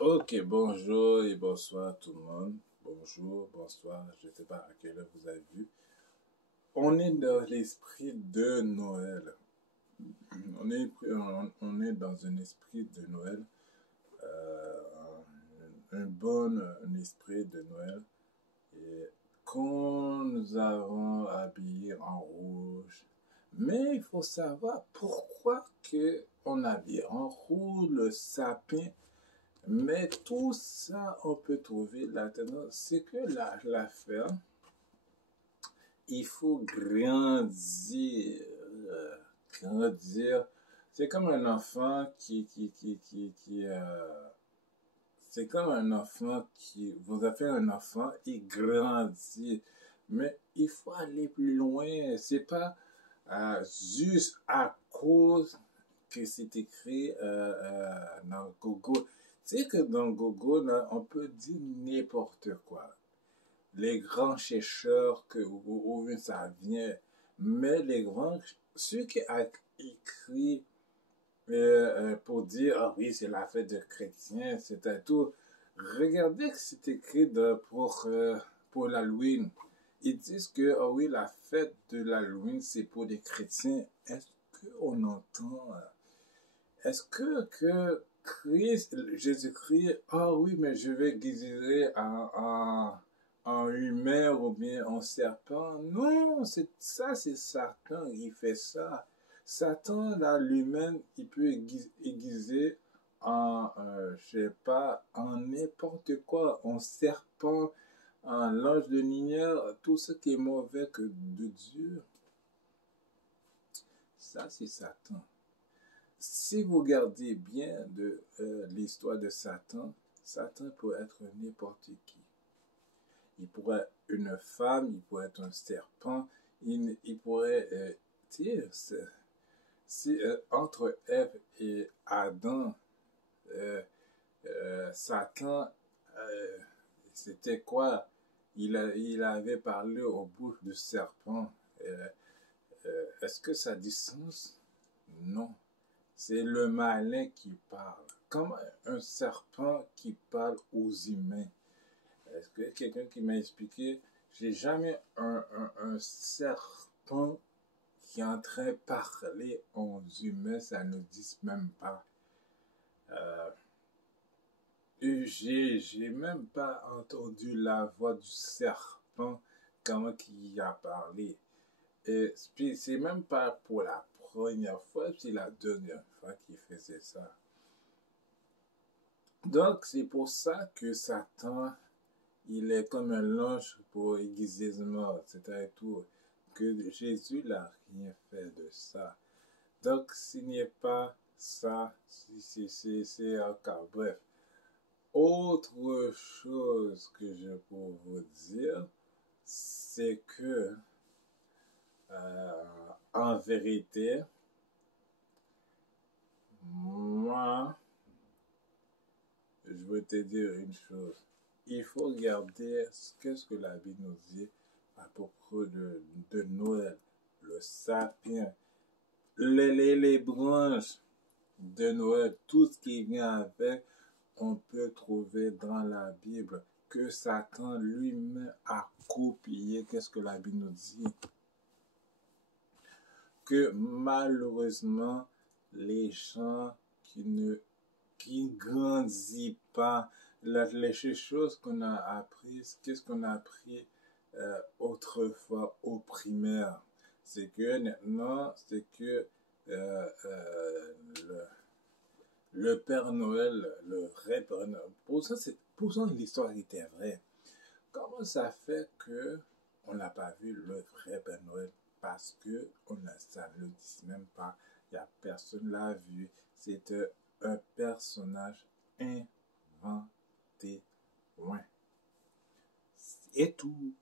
Ok, bonjour et bonsoir tout le monde. Bonjour, bonsoir, je ne sais pas à quelle heure vous avez vu. On est dans l'esprit de Noël. On est dans un esprit de Noël, euh, un bon esprit de Noël. Et quand nous avons habillé en rouge, mais il faut savoir pourquoi que on habille en rouge le sapin. Mais tout ça, on peut trouver là-dedans. C'est que l'affaire, il faut grandir. Grandir. C'est comme un enfant c'est comme un enfant vous avez fait un enfant, il grandit. Mais il faut aller plus loin. C'est pas juste à cause que c'est écrit dans Google. Tu sais que dans Google, là, on peut dire n'importe quoi. Les grands chercheurs, où ça vient. Mais ceux qui ont écrit pour dire, ah oui, c'est la fête de chrétiens, c'était tout. Regardez que c'est écrit pour l'Halloween. Ils disent que, ah oui, la fête de l'Halloween, c'est pour les chrétiens. Est-ce qu'on entend est-ce que Jésus-Christ, ah oui, mais je vais guiser en humain ou bien en serpent. Non, c'est Satan qui fait ça. Satan, là, l'humain, il peut aiguiser je sais pas, en n'importe quoi, en serpent, en l'ange de lumière, tout ce qui est mauvais que de Dieu. Ça, c'est Satan. Si vous regardez bien de l'histoire de Satan, Satan peut être n'importe qui. Il pourrait être une femme, il pourrait être un serpent, il pourrait, entre Ève et Adam, Satan, euh, c'était quoi? Il avait parlé aux bouches du serpent. Est-ce que ça a du sens? Non. C'est le malin qui parle. Comme un serpent qui parle aux humains. Est-ce que quelqu'un qui m'a expliqué, j'ai jamais un serpent qui est en train de parler aux humains, ça ne dit même pas. J'ai même pas entendu la voix du serpent, comment il a parlé. Et puis, c'est même pas pour la première fois, c'est la dernière fois qu'il faisait ça. Donc, c'est pour ça que Satan, il est comme un ange pour aiguiser les morts, etc. tout. Que Jésus n'a rien fait de ça. Donc, s'il n'y a pas ça, c'est encore. Bref. Autre chose que je peux vous dire, c'est que, en vérité, moi, je veux te dire une chose. Il faut regarder qu'est-ce que la Bible nous dit à propos de Noël, le sapin, les branches de Noël, tout ce qui vient avec, on peut trouver dans la Bible que Satan lui-même a copié. Qu'est-ce que la Bible nous dit? Que malheureusement, les gens qui grandissent pas, les choses qu'on a apprises, qu'est-ce qu'on a appris autrefois au primaire? C'est que maintenant, c'est que le Père Noël, le vrai Père Noël, pour ça l'histoire était vraie. Comment ça fait que on n'a pas vu le vrai Père Noël? Parce que ça ne le dit même pas. Il n'y a personne l'a vu. C'était un personnage inventé. Ouais. Et tout.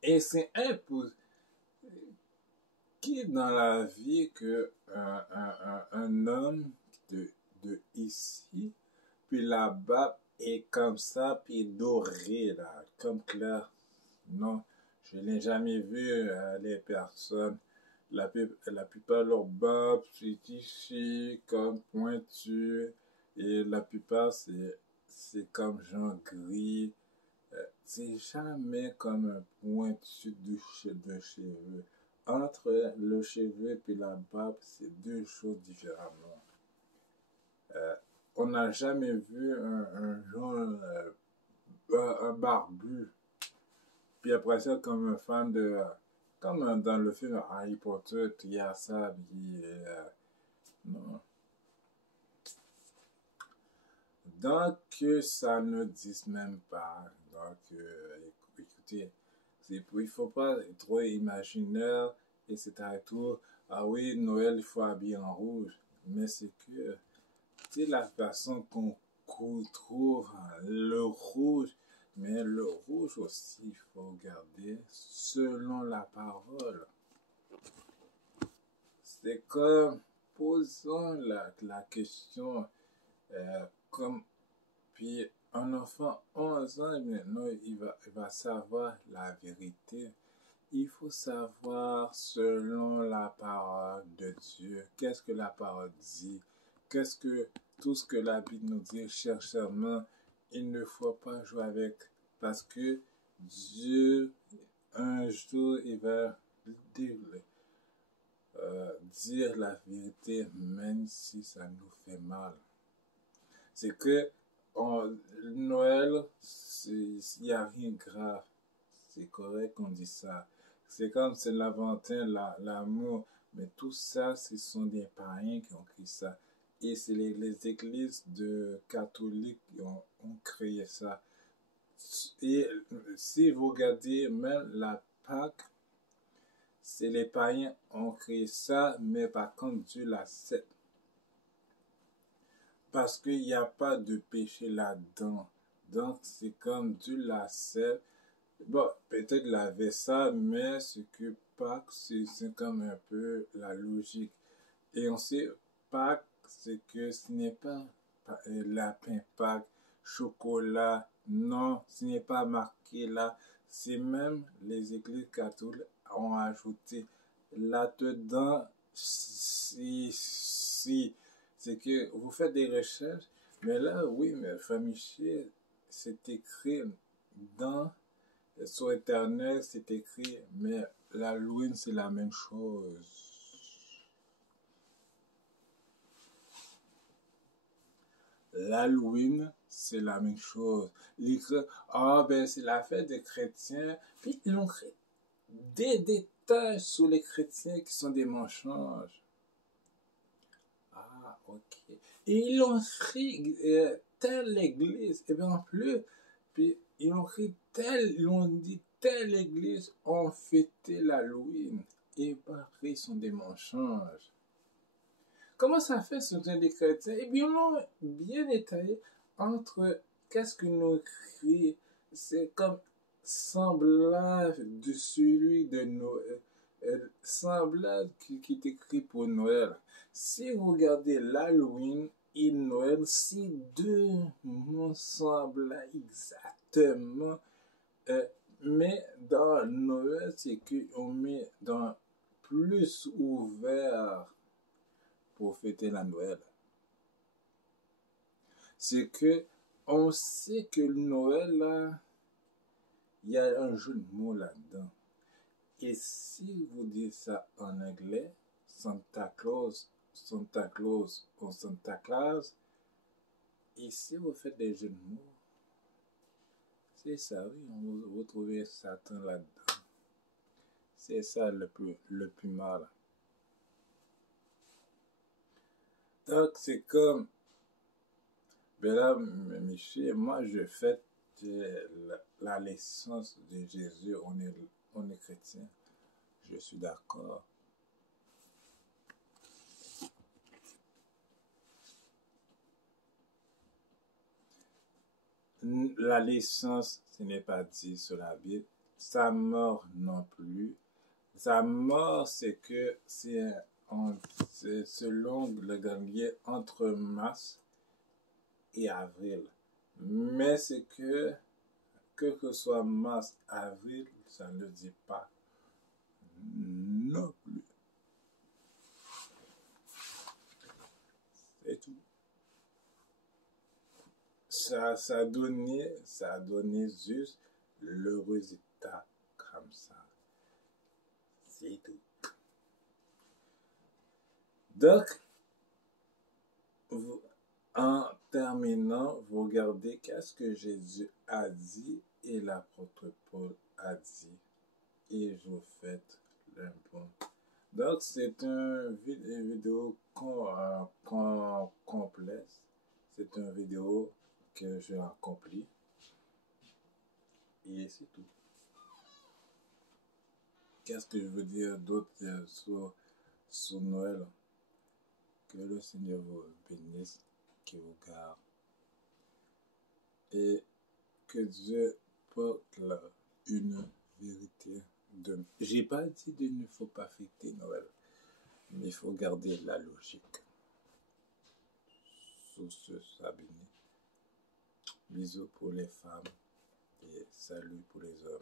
Et c'est impossible. Qui dans la vie que un homme de ici, puis là-bas, est comme ça, puis doré, là, comme clair. Non, je n'ai jamais vu les personnes la plupart de leurs barbes, c'est ici comme pointu. Et la plupart, c'est comme genre gris. C'est jamais comme un pointu de cheveux. Entre le cheveu et la barbe, c'est deux choses différemment. Euh, on n'a jamais vu un genre, un barbu. Puis après ça, comme un fan de, comme dans le film Harry Potter, il y a ça, puis, non. Donc, ça ne dit même pas. Donc, écoutez, il ne faut pas être trop imaginaire, etc. Et tout. Ah oui, Noël, il faut habiller en rouge. Mais c'est que, c'est la façon qu'on trouve le rouge. Mais le rouge aussi, il faut regarder selon la parole. C'est comme, posons la question, comme, puis un enfant 11 ans, maintenant, il va savoir la vérité. Il faut savoir selon la parole de Dieu. Qu'est-ce que la parole dit? Qu'est-ce que tout ce que la Bible nous dit, cherchement, il ne faut pas jouer avec. Parce que Dieu, un jour, il va dire, dire la vérité, même si ça nous fait mal. C'est que Noël, il n'y a rien de grave. C'est correct qu'on dit ça. C'est comme c'est l'Aventin, l'amour. Mais tout ça, ce sont des païens qui ont créé ça. Et c'est les églises catholiques qui ont créé ça. Et si vous regardez même la Pâque, c'est les païens qui ont créé ça, mais par contre Dieu l'accepte. Parce qu'il n'y a pas de péché là-dedans. Donc c'est comme Dieu l'accepte. Bon, peut-être il avait ça, mais ce que Pâques, c'est comme un peu la logique. Et on sait, Pâques, c'est que ce n'est pas lapin Pâques, chocolat, non, ce n'est pas marqué là. C'est même les églises catholiques ont ajouté là-dedans, si, c'est que vous faites des recherches, mais là, oui, mais famille, c'est écrit dans sur Internet, c'est écrit, mais l'Halloween, c'est la même chose. L'Halloween, c'est la même chose. Ah, ben, c'est la fête des chrétiens. Puis, ils ont créé des détails sur les chrétiens qui sont des mensonges. Ah, ok. Et ils ont écrit telle église. Et bien, en plus, puis, ils ont écrit ils ont dit telle église ont fêté l'Halloween. Et pareil, ils sont des mensonges. Comment ça fait ce sont des chrétiens? Eh bien, on a bien détaillé entre qu'est-ce que nous écrit. C'est comme semblable de celui de Noël. Semblable qui est écrit pour Noël. Si vous regardez l'Halloween et Noël, c'est deux mots semblables exactement. Mais dans Noël, c'est qu'on met dans plus ouvert pour fêter la Noël. C'est que on sait que le Noël, là, il y a un jeu de mots là-dedans. Et si vous dites ça en anglais, Santa Claus ou Santa Claus, et si vous faites des jeux de mots, c'est ça, oui, vous trouvez Satan là-dedans. C'est ça le plus mal. Donc, c'est comme, ben là, Michel, moi, je fête la naissance de Jésus, on est chrétien. Je suis d'accord. La naissance, ce n'est pas dit sur la Bible. Sa mort non plus. Sa mort, c'est que c'est selon le calendrier entre mars et avril. Mais c'est que soit mars, avril, ça ne dit pas non plus. ça a donné juste le résultat comme ça. C'est tout. Donc, en terminant, vous regardez qu'est-ce que Jésus a dit et l'apôtre Paul a dit. Et vous faites le bon. Donc, c'est une vidéo complexe. C'est une vidéo que j'ai accomplie. Et c'est tout. Qu'est-ce que je veux dire d'autre sur Noël? Que le Seigneur vous bénisse, qu'il vous garde. Et que Dieu porte là une vérité. J'ai pas dit qu'il ne faut pas fêter Noël, mais il faut garder la logique. Sur ce, Sabine. Bisous pour les femmes et salut pour les hommes.